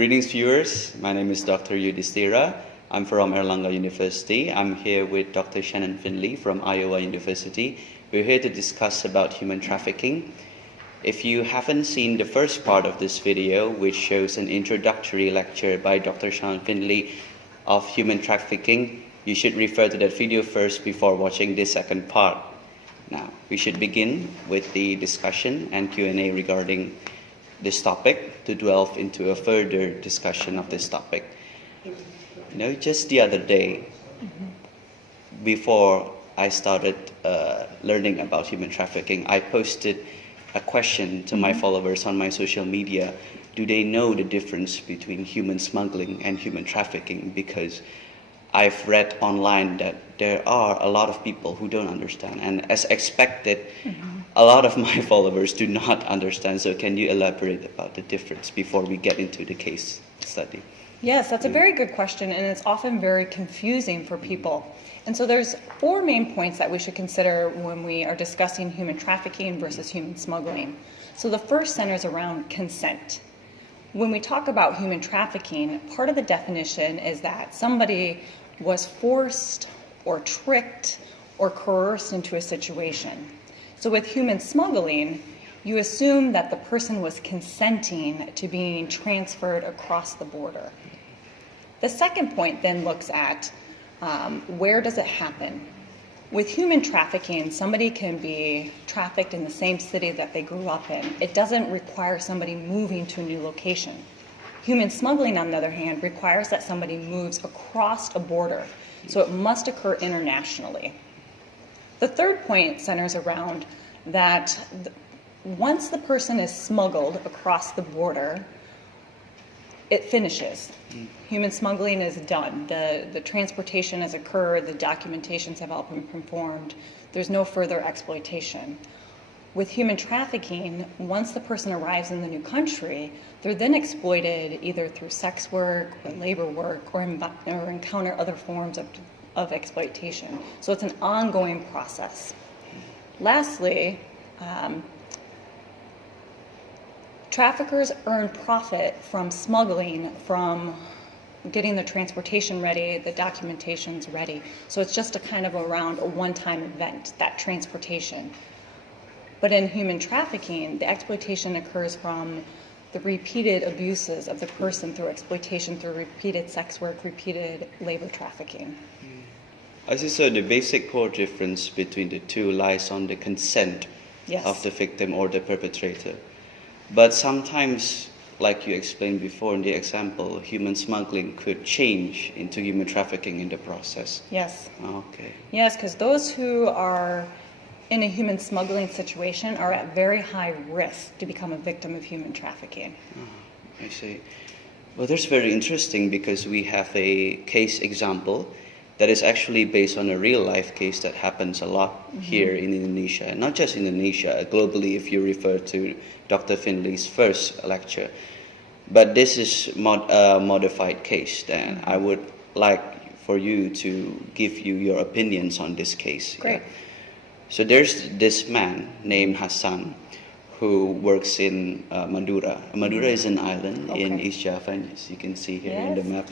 Greetings, viewers. My name is Dr. Yudhistira. I'm from Airlangga University. I'm here with Dr. Shannon Findlay from Iowa University. We're here to discuss about human trafficking. If you haven't seen the first part of this video, which shows an introductory lecture by Dr. Shannon Findlay of human trafficking, you should refer to that video first before watching this second part. Now, we should begin with the discussion and Q&A regarding this topic to delve into a further discussion of this topic. Just the other day, before I started learning about human trafficking, I posted a question to my followers on my social media. Do they know the difference between human smuggling and human trafficking? Because I've read online that there are a lot of people who don't understand, and as expected, a lot of my followers do not understand. So can you elaborate about the difference before we get into the case study? Yes, that's a very good question, and it's often very confusing for people. And so there's 4 main points that we should consider when we are discussing human trafficking versus human smuggling. So the first centers around consent. When we talk about human trafficking, part of the definition is that somebody was forced or tricked or coerced into a situation. So with human smuggling, you assume that the person was consenting to being transferred across the border. The second point then looks at where does it happen? With human trafficking, somebody can be trafficked in the same city that they grew up in. It doesn't require somebody moving to a new location. Human smuggling, on the other hand, requires that somebody moves across a border, so it must occur internationally. The third point centers around that once the person is smuggled across the border, it finishes. Human smuggling is done. The transportation has occurred, the documentations have all been performed. There's no further exploitation. With human trafficking, once the person arrives in the new country, they're then exploited either through sex work or labor work or encounter other forms of exploitation. So it's an ongoing process. Lastly, traffickers earn profit from smuggling, from getting the transportation ready, the documentation's ready. So it's just around a one-time event, that transportation. But in human trafficking, the exploitation occurs from the repeated abuses of the person through exploitation, through repeated sex work, repeated labor trafficking. I see. So the basic core difference between the two lies on the consent of the victim or the perpetrator. But sometimes, like you explained before in the example, human smuggling could change into human trafficking in the process. Yes. Okay. Yes, because those who are in a human smuggling situation are at very high risk to become a victim of human trafficking. I see. Well, that's very interesting because we have a case example that is actually based on a real life case that happens a lot here in Indonesia. Not just Indonesia, globally if you refer to Dr. Findlay's first lecture. But this is a modified case. Then I would like for you to give you your opinions on this case. Great. So there's this man named Hassan who works in Madura. Madura is an island in East Java, as you can see here in the map.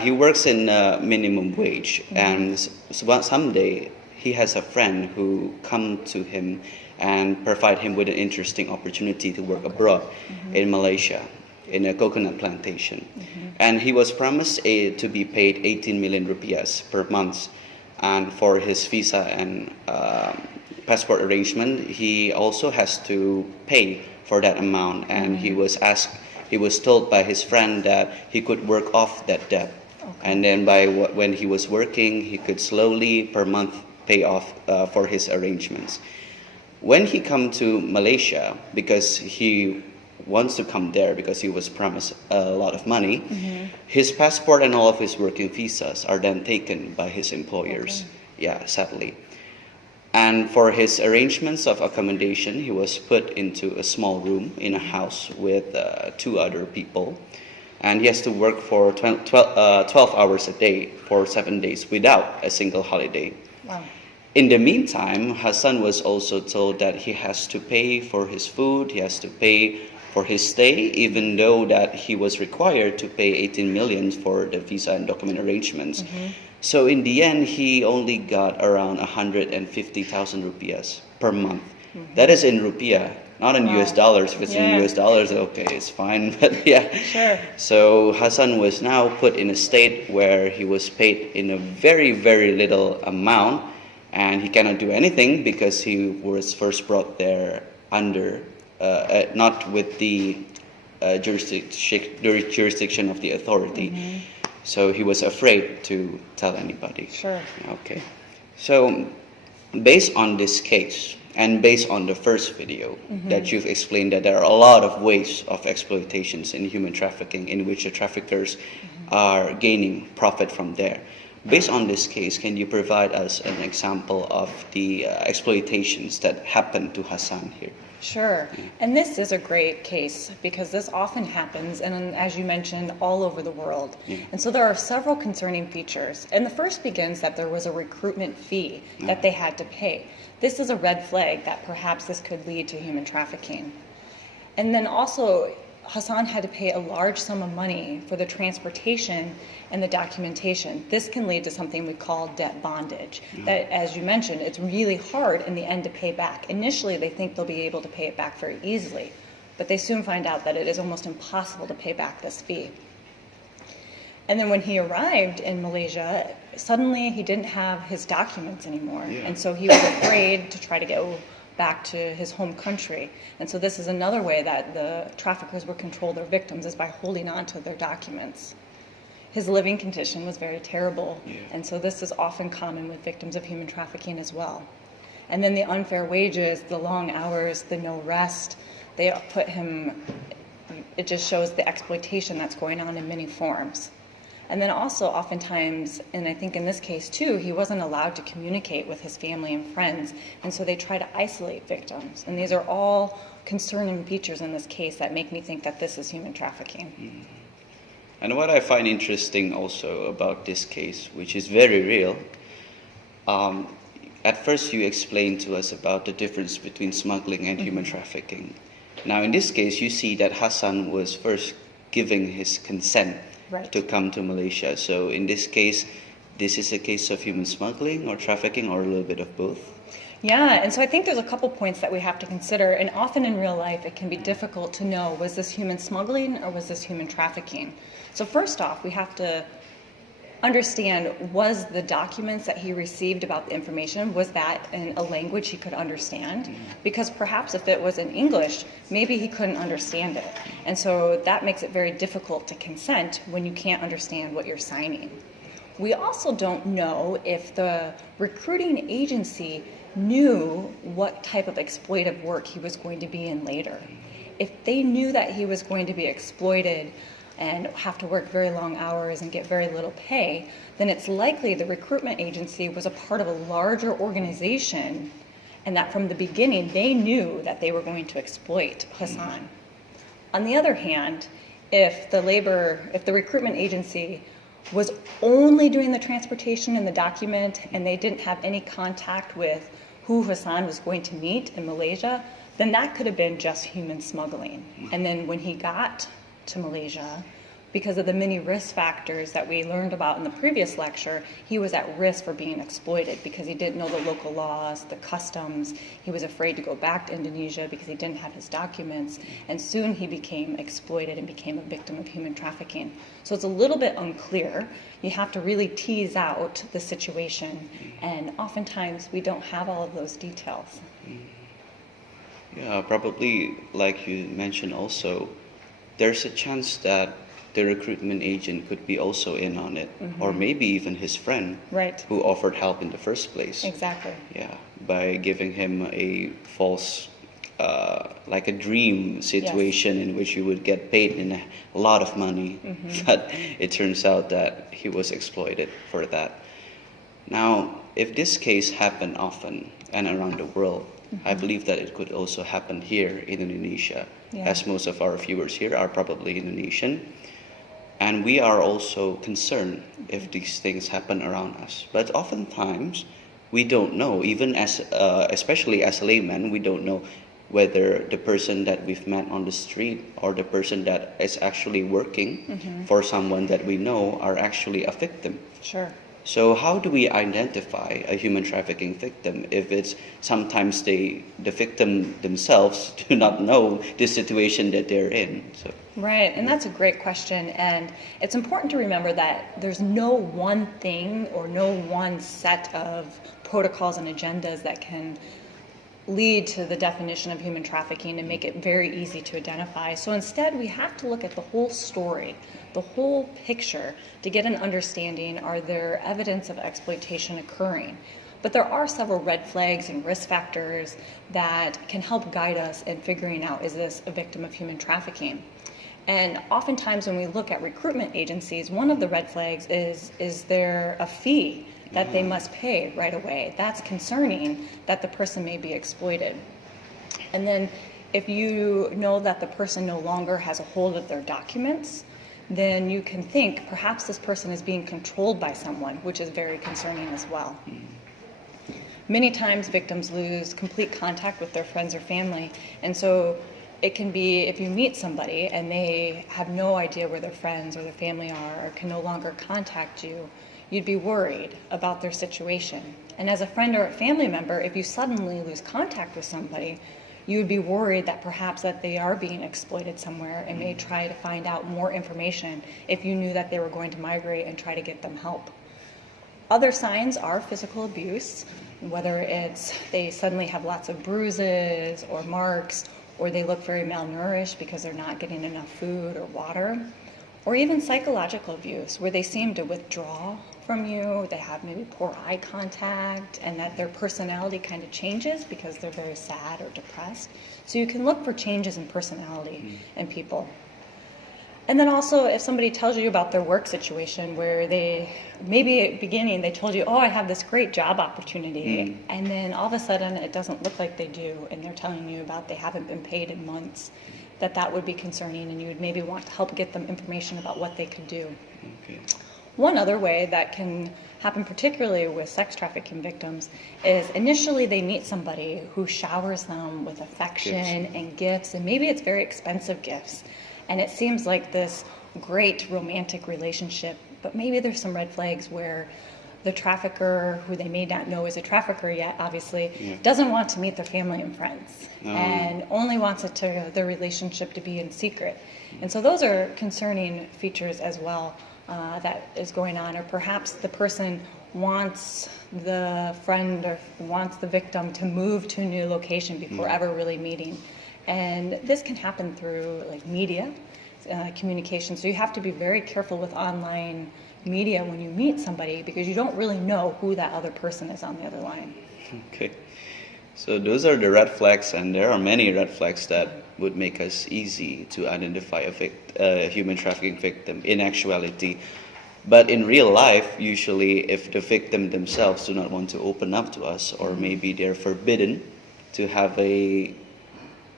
He works in minimum wage, and someday he has a friend who come to him and provide him with an interesting opportunity to work abroad in Malaysia, in a coconut plantation. And he was promised to be paid 18 million rupiahs per month. And for his visa and passport arrangement, he also has to pay for that amount. And he was told by his friend that he could work off that debt. And then when he was working, he could slowly per month pay off for his arrangements. When he come to Malaysia, because he wants to come there because he was promised a lot of money, his passport and all of his working visas are then taken by his employers. Yeah, sadly. And for his arrangements of accommodation, he was put into a small room in a house with 2 other people. And he has to work for 12 hours a day for 7 days without a single holiday. Wow. In the meantime, Hassan was also told that he has to pay for his food, he has to pay for his stay, even though that he was required to pay 18 million for the visa and document arrangements. So in the end, he only got around 150,000 rupiahs per month. That is in rupiah, not in US dollars. If it's in US dollars, okay, it's fine. But yeah. Sure. So Hassan was now put in a state where he was paid in a very, very little amount, and he cannot do anything because he was first brought there under, not with the jurisdiction of the authority. So he was afraid to tell anybody. Sure. Okay. So based on this case, and based on the first video that you've explained, that there are a lot of ways of exploitations in human trafficking in which the traffickers are gaining profit from there. Based on this case, can you provide us an example of the exploitations that happened to Hassan here? Sure. And this is a great case because this often happens, and as you mentioned, all over the world. And so there are several concerning features. And the first begins that there was a recruitment fee that they had to pay. This is a red flag that perhaps this could lead to human trafficking. And then also, Hassan had to pay a large sum of money for the transportation and the documentation. This can lead to something we call debt bondage. That, as you mentioned, it's really hard in the end to pay back. Initially, they think they'll be able to pay it back very easily, but they soon find out that it is almost impossible to pay back this fee. And then when he arrived in Malaysia, suddenly he didn't have his documents anymore. And so he was afraid to try to go back to his home country. And so this is another way that the traffickers would control their victims, is by holding on to their documents. His living condition was very terrible, and so this is often common with victims of human trafficking as well. And then the unfair wages, the long hours, the no rest, they put him, it just shows the exploitation that's going on in many forms. And then also oftentimes, and I think in this case too, he wasn't allowed to communicate with his family and friends, and so they try to isolate victims. And these are all concerning features in this case that make me think that this is human trafficking. And what I find interesting also about this case, which is very real, at first you explained to us about the difference between smuggling and human trafficking. Now in this case, you see that Hassan was first giving his consent to come to Malaysia. So in this case, this is a case of human smuggling or trafficking, or a little bit of both? Yeah, and so I think there's a couple points that we have to consider, and often in real life it can be difficult to know, was this human smuggling or was this human trafficking? So first off, we have to understand, was the documents that he received about the information, was that in a language he could understand? Because perhaps if it was in English, maybe he couldn't understand it. And so that makes it very difficult to consent when you can't understand what you're signing. We also don't know if the recruiting agency knew what type of exploitive work he was going to be in later. If they knew that he was going to be exploited and have to work very long hours and get very little pay, then it's likely the recruitment agency was a part of a larger organization, and that from the beginning they knew that they were going to exploit Hassan. On the other hand, if the recruitment agency was only doing the transportation and the document, and they didn't have any contact with who Hassan was going to meet in Malaysia, then that could have been just human smuggling. And then when he got to Malaysia, because of the many risk factors that we learned about in the previous lecture, he was at risk for being exploited because he didn't know the local laws, the customs. He was afraid to go back to Indonesia because he didn't have his documents, and soon he became exploited and became a victim of human trafficking. So it's a little bit unclear. You have to really tease out the situation, and oftentimes we don't have all of those details. Yeah, probably like you mentioned also, there's a chance that the recruitment agent could be also in on it, or maybe even his friend who offered help in the first place. Exactly. Yeah, by giving him a false, like a dream situation in which you would get paid in a lot of money, but it turns out that he was exploited for that. Now, if this case happened often and around the world, I believe that it could also happen here in Indonesia, as most of our viewers here are probably Indonesian. And we are also concerned if these things happen around us. But oftentimes, we don't know, even as, especially as laymen, we don't know whether the person that we've met on the street or the person that is actually working for someone that we know are actually a victim. Sure. So how do we identify a human trafficking victim if it's sometimes the victim themselves do not know the situation that they're in? So. Right, and that's a great question, and it's important to remember that there's no one thing or no one set of protocols and agendas that can lead to the definition of human trafficking and make it very easy to identify. So instead, we have to look at the whole story, the whole picture, to get an understanding, are there evidence of exploitation occurring? But there are several red flags and risk factors that can help guide us in figuring out, is this a victim of human trafficking? And oftentimes when we look at recruitment agencies, one of the red flags is there a fee that they must pay right away? That's concerning, that the person may be exploited. And then if you know that the person no longer has a hold of their documents, then you can think perhaps this person is being controlled by someone, which is very concerning as well. Many times victims lose complete contact with their friends or family, and so it can be if you meet somebody and they have no idea where their friends or their family are or can no longer contact you, you'd be worried about their situation. And as a friend or a family member, if you suddenly lose contact with somebody, you would be worried that perhaps that they are being exploited somewhere and may try to find out more information if you knew that they were going to migrate and try to get them help. Other signs are physical abuse, whether it's they suddenly have lots of bruises or marks, or they look very malnourished because they're not getting enough food or water, or even psychological abuse, where they seem to withdraw from you, they have maybe poor eye contact, and that their personality kind of changes because they're very sad or depressed. So you can look for changes in personality in people. And then also if somebody tells you about their work situation where they, maybe at the beginning they told you, oh, I have this great job opportunity, and then all of a sudden it doesn't look like they do, and they're telling you about they haven't been paid in months, that would be concerning, and you would maybe want to help get them information about what they could do. Okay. One other way that can happen, particularly with sex trafficking victims, is initially they meet somebody who showers them with affection and gifts, and maybe it's very expensive gifts. And it seems like this great romantic relationship, but maybe there's some red flags where the trafficker, who they may not know is a trafficker yet, obviously, doesn't want to meet their family and friends, and only wants their relationship to be in secret. And so those are concerning features as well that is going on. Or perhaps the person wants the friend or wants the victim to move to a new location before ever really meeting. And this can happen through like media, communication. So you have to be very careful with online media when you meet somebody, because you don't really know who that other person is on the other line. Okay. So those are the red flags, and there are many red flags that would make us easy to identify a human trafficking victim in actuality. But in real life, usually if the victim themselves do not want to open up to us, or maybe they're forbidden to have a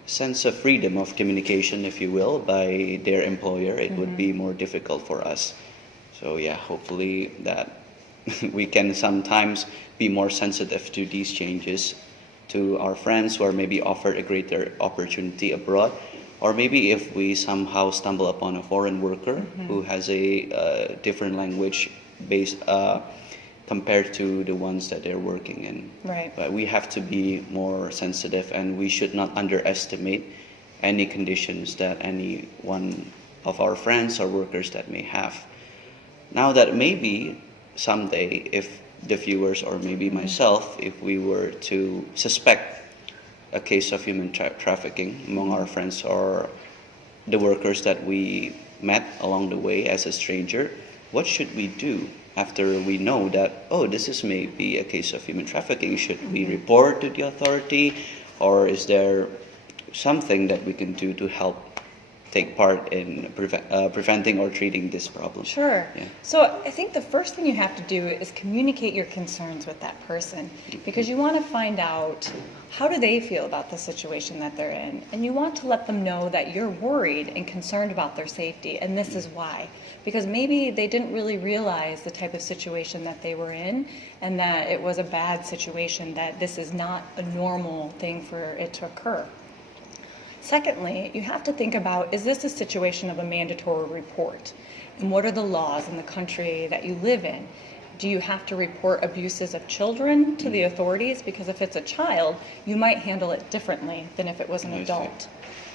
sense of freedom of communication, if you will, by their employer, it would be more difficult for us. So yeah, hopefully that we can sometimes be more sensitive to these changes, to our friends who are maybe offered a greater opportunity abroad, or maybe if we somehow stumble upon a foreign worker who has a different language based compared to the ones that they're working in. Right. But we have to be more sensitive, and we should not underestimate any conditions that any one of our friends or workers that may have. Now that maybe someday, if the viewers or maybe myself, if we were to suspect a case of human trafficking among our friends or the workers that we met along the way as a stranger, what should we do after we know that, oh, this is maybe a case of human trafficking? Should we report to the authority, or is there something that we can do to help take part in preventing or treating this problem? Sure. Yeah. So I think the first thing you have to do is communicate your concerns with that person, because you want to find out how do they feel about the situation that they're in, and you want to let them know that you're worried and concerned about their safety, and this is why. Because maybe they didn't really realize the type of situation that they were in, and that it was a bad situation, that this is not a normal thing for it to occur. Secondly, you have to think about, is this a situation of a mandatory report? And what are the laws in the country that you live in? Do you have to report abuses of children to the authorities? Because if it's a child, you might handle it differently than if it was an adult.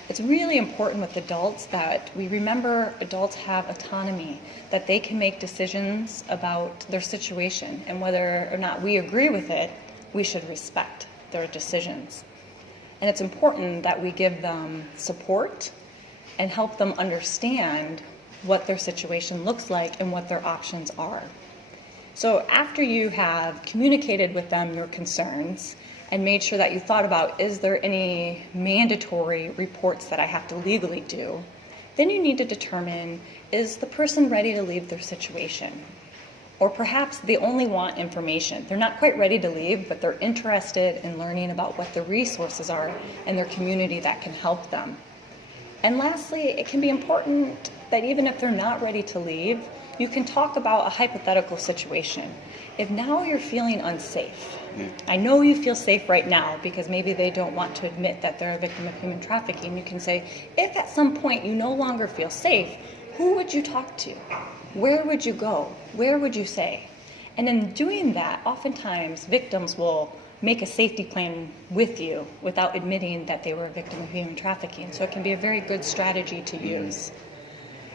It's really important with adults that we remember adults have autonomy, that they can make decisions about their situation, and whether or not we agree with it, we should respect their decisions. And it's important that we give them support and help them understand what their situation looks like and what their options are. So after you have communicated with them your concerns and made sure that you thought about, is there any mandatory reports that I have to legally do, then you need to determine, is the person ready to leave their situation? Or perhaps they only want information. They're not quite ready to leave, but they're interested in learning about what the resources are in their community that can help them. And lastly, it can be important that even if they're not ready to leave, you can talk about a hypothetical situation. If now you're feeling unsafe, I know you feel safe right now because maybe they don't want to admit that they're a victim of human trafficking. You can say, if at some point you no longer feel safe, who would you talk to? Where would you go? Where would you say? And in doing that, oftentimes victims will make a safety plan with you without admitting that they were a victim of human trafficking. So it can be a very good strategy to use.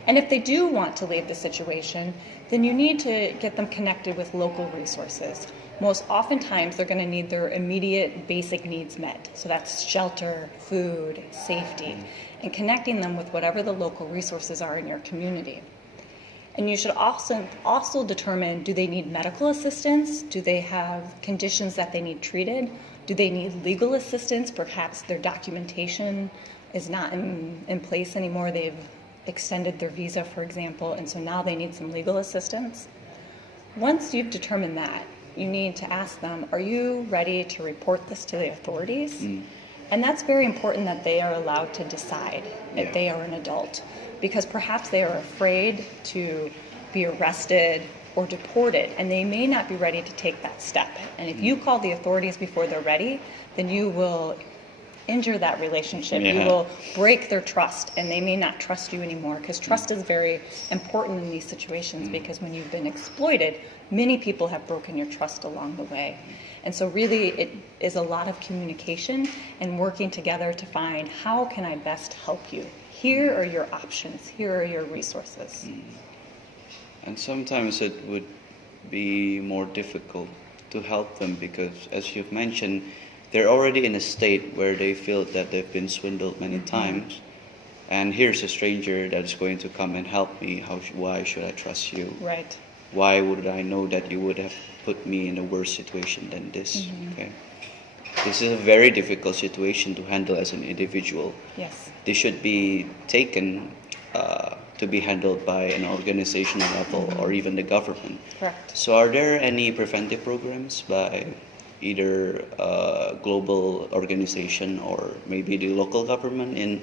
And if they do want to leave the situation, then you need to get them connected with local resources. Most oftentimes, they're going to need their immediate basic needs met. So that's shelter, food, safety, and connecting them with whatever the local resources are in your community. And you should also determine, do they need medical assistance? Do they have conditions that they need treated? Do they need legal assistance? Perhaps their documentation is not in place anymore. They've extended their visa, for example, and so now they need some legal assistance. Once you've determined that, you need to ask them, are you ready to report this to the authorities? And that's very important that they are allowed to decide if they are an adult, because perhaps they are afraid to be arrested or deported, and they may not be ready to take that step. And if you call the authorities before they're ready, then you will injure that relationship. You will break their trust, and they may not trust you anymore, because trust is very important in these situations, because when you've been exploited, many people have broken your trust along the way. And so really it is a lot of communication and working together to find, how can I best help you? Here are your options. Here are your resources. And sometimes it would be more difficult to help them because, as you've mentioned, they're already in a state where they feel that they've been swindled many times. And here's a stranger that's going to come and help me. Why should I trust you? Right. Why would I know that you would have put me in a worse situation than this? Okay. This is a very difficult situation to handle as an individual. Yes. This should be taken to be handled by an organizational level or even the government. Correct. So are there any preventive programs by either a global organization or maybe the local government in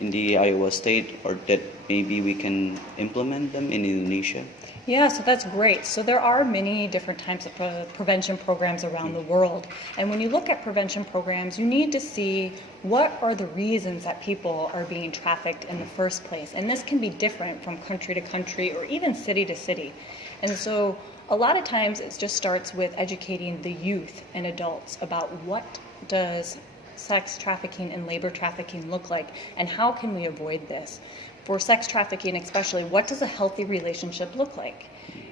the Iowa state, or that maybe we can implement them in Indonesia? Yeah, so that's great. So there are many different types of prevention programs around the world. And when you look at prevention programs, you need to see what are the reasons that people are being trafficked in the first place. And this can be different from country to country or even city to city. And so a lot of times it just starts with educating the youth and adults about what does sex trafficking and labor trafficking look like, and how can we avoid this? For sex trafficking especially, what does a healthy relationship look like?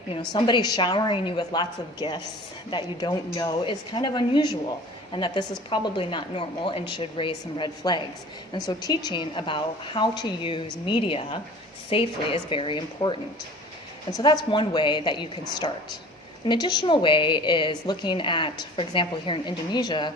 You know, somebody showering you with lots of gifts that you don't know is kind of unusual, and that this is probably not normal and should raise some red flags. And so teaching about how to use media safely is very important. And so that's one way that you can start. An additional way is looking at, for example, here in Indonesia,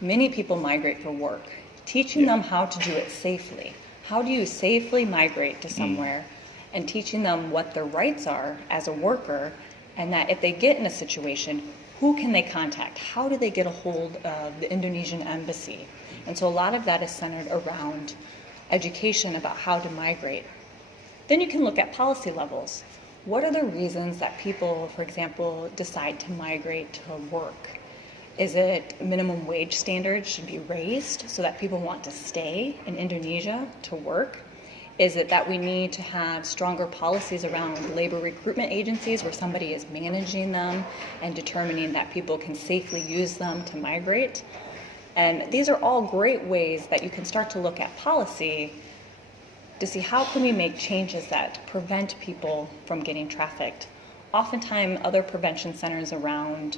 many people migrate for work. Teaching them how to do it safely. How do you safely migrate to somewhere, and teaching them what their rights are as a worker, and that if they get in a situation, who can they contact? How do they get a hold of the Indonesian embassy? And so a lot of that is centered around education about how to migrate. Then you can look at policy levels. What are the reasons that people, for example, decide to migrate to work? Is it minimum wage standards should be raised so that people want to stay in Indonesia to work? Is it that we need to have stronger policies around labor recruitment agencies where somebody is managing them and determining that people can safely use them to migrate? And these are all great ways that you can start to look at policy to see how can we make changes that prevent people from getting trafficked. Oftentimes, other prevention centers around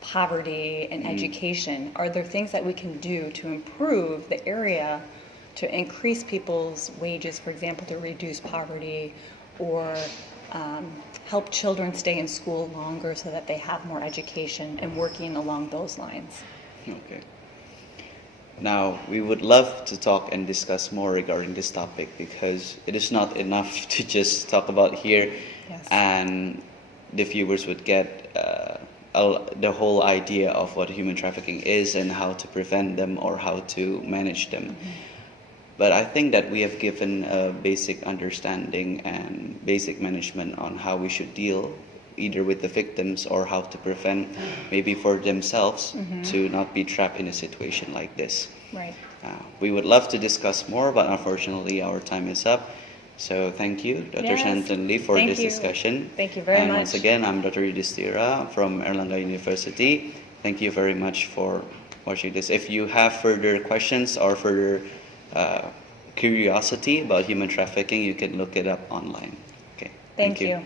poverty and education, are there things that we can do to improve the area to increase people's wages, for example, to reduce poverty, or help children stay in school longer so that they have more education, and working along those lines? Okay. Now, we would love to talk and discuss more regarding this topic because it is not enough to just talk about here, Yes. and the viewers would get the whole idea of what human trafficking is and how to prevent them or how to manage them. But I think that we have given a basic understanding and basic management on how we should deal either with the victims or how to prevent maybe for themselves to not be trapped in a situation like this. Right. We would love to discuss more, but unfortunately our time is up. So thank you, Dr. Yes. Shannon Lee, for Thank this you. discussion. Thank you very and much. Once again, I'm Dr. Yudhistira from Airlangga University. Thank you very much for watching this. If you have further questions or further curiosity about human trafficking, you can look it up online. Okay. Thank you.